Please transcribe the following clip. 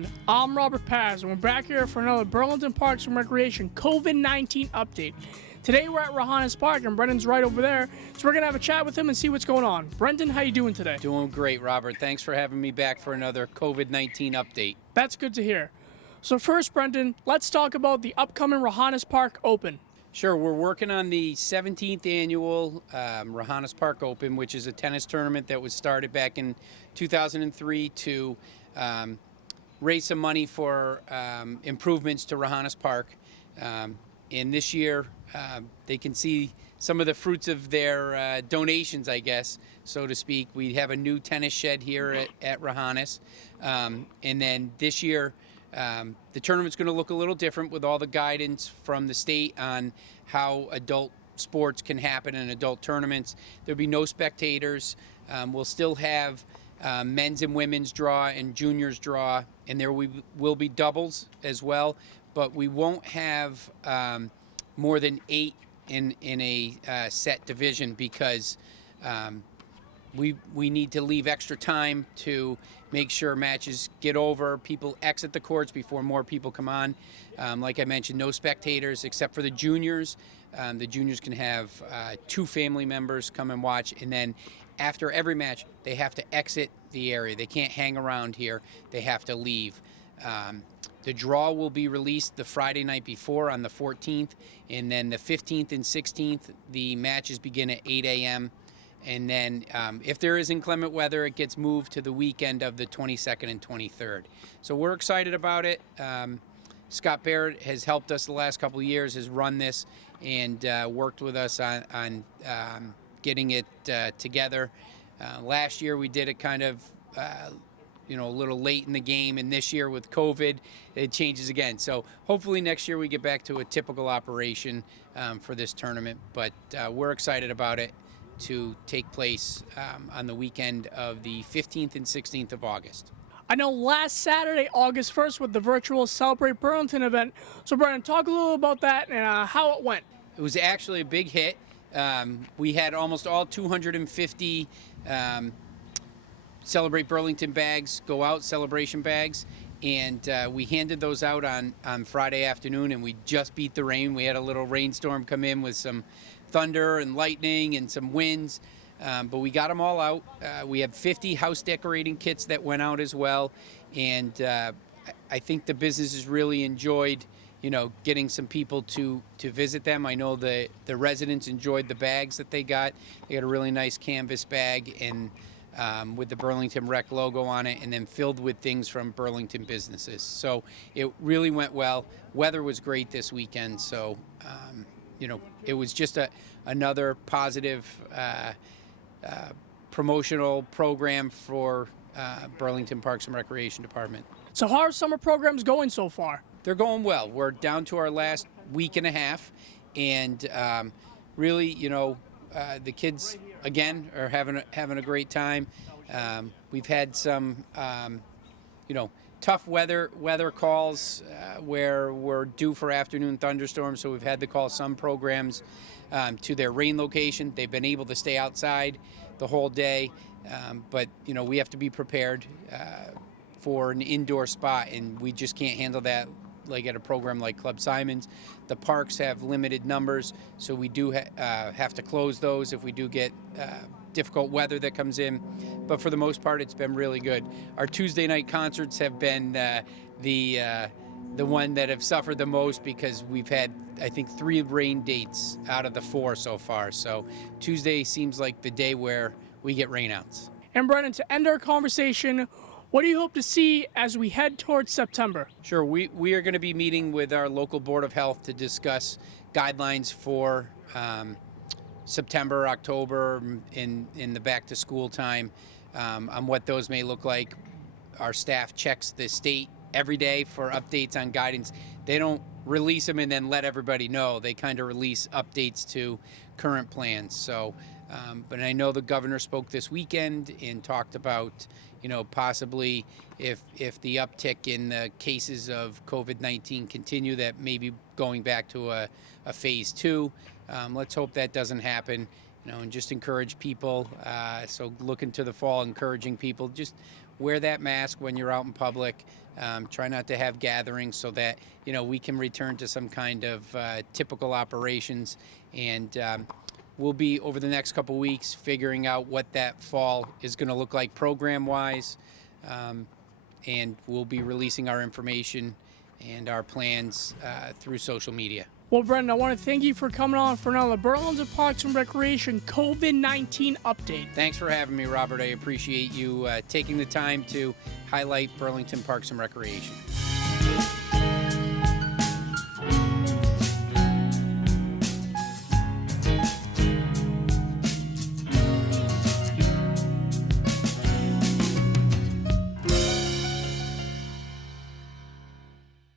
everyone, I'm Robert Parris, and we're back here for another Burlington Parks and Recreation COVID-19 update. Today we're at Rohanas Park, and Brendan's right over there, so we're going to have a chat with him and see what's going on. Brendan, how you doing today? Doing great, Robert. Thanks for having me back for another COVID-19 update. That's good to hear. So first, Brendan, let's talk about the upcoming Rohanas Park Open. Sure, we're working on the 17th annual Rohanas Park Open, which is a tennis tournament that was started back in 2003 to raise some money for improvements to Rohanas Park. And this year, they can see some of the fruits of their donations, I guess, so to speak. We have a new tennis shed here at Rohanas. And then this year, the tournament's going to look a little different with all the guidance from the state on how adult sports can happen in adult tournaments. There'll be no spectators. We'll still have men's and women's draw and juniors draw, and there will be doubles as well, but we won't have more than 8 in a set division because we need to leave extra time to make sure matches get over, people exit the courts before more people come on. Like I mentioned, no spectators except for the juniors. The juniors can have 2 family members come and watch, and then after every match, they have to exit the area. They can't hang around here. They have to leave. The draw will be released the Friday night before on the 14th, and then the 15th and 16th, the matches begin at 8 a.m. And then if there is inclement weather, it gets moved to the weekend of the 22nd and 23rd. So we're excited about it. Scott Barrett has helped us the last couple of years, has run this and worked with us on getting it together. Last year we did it kind of a little late in the game, and this year with COVID, it changes again. So hopefully next year we get back to a typical operation for this tournament, but we're excited about it to take place on the weekend of the 15th and 16th of August. I know last Saturday, August 1st, with the virtual Celebrate Burlington event. So Brendan, talk a little about that and how it went. It was actually a big hit. We had almost all 250 Celebrate Burlington bags go out, celebration bags, and we handed those out on Friday afternoon, and we just beat the rain. We had a little rainstorm come in with some thunder and lightning and some winds, but we got them all out. We have 50 house decorating kits that went out as well, and I think the businesses really enjoyed getting some people to visit them. I know the residents enjoyed the bags that they got. They got a really nice canvas bag and with the Burlington Rec logo on it, and then filled with things from Burlington businesses. So it really went well. Weather was great this weekend, so it was just another positive promotional program for Burlington Parks and Recreation Department. So how are summer programs going so far? They're going well. We're down to our last week and a half, and really, the kids again are having a great time. We've had some, tough weather calls where we're due for afternoon thunderstorms. So we've had to call some programs to their rain location. They've been able to stay outside the whole day, but we have to be prepared for an indoor spot, and we just can't handle that like at a program like Club Simon's. The parks have limited numbers, so we do have to close those if we do get difficult weather that comes in. But for the most part, it's been really good. Our Tuesday night concerts have been the one that have suffered the most because we've had, I think, 3 rain dates out of the 4 so far. So Tuesday seems like the day where we get rainouts. And Brendan, to end our conversation, what do you hope to see as we head towards September? Sure, we are going to be meeting with our local Board of Health to discuss guidelines for September, October, in the back to school time, on what those may look like. Our staff checks the state every day for updates on guidance. They don't release them and then let everybody know. They kind of release updates to current plans. So, but I know the governor spoke this weekend and talked about possibly if the uptick in the cases of COVID-19 continue, that maybe going back to a phase 2. Let's hope that doesn't happen, and just encourage people. So look into the fall, encouraging people, just wear that mask when you're out in public. try not to have gatherings so that, we can return to some kind of typical operations. And we'll be, over the next couple weeks, figuring out what that fall is going to look like program-wise. And we'll be releasing our information and our plans through social media. Well, Brendan, I want to thank you for coming on for another Burlington Parks and Recreation COVID-19 update. Thanks for having me, Robert. I appreciate you taking the time to highlight Burlington Parks and Recreation.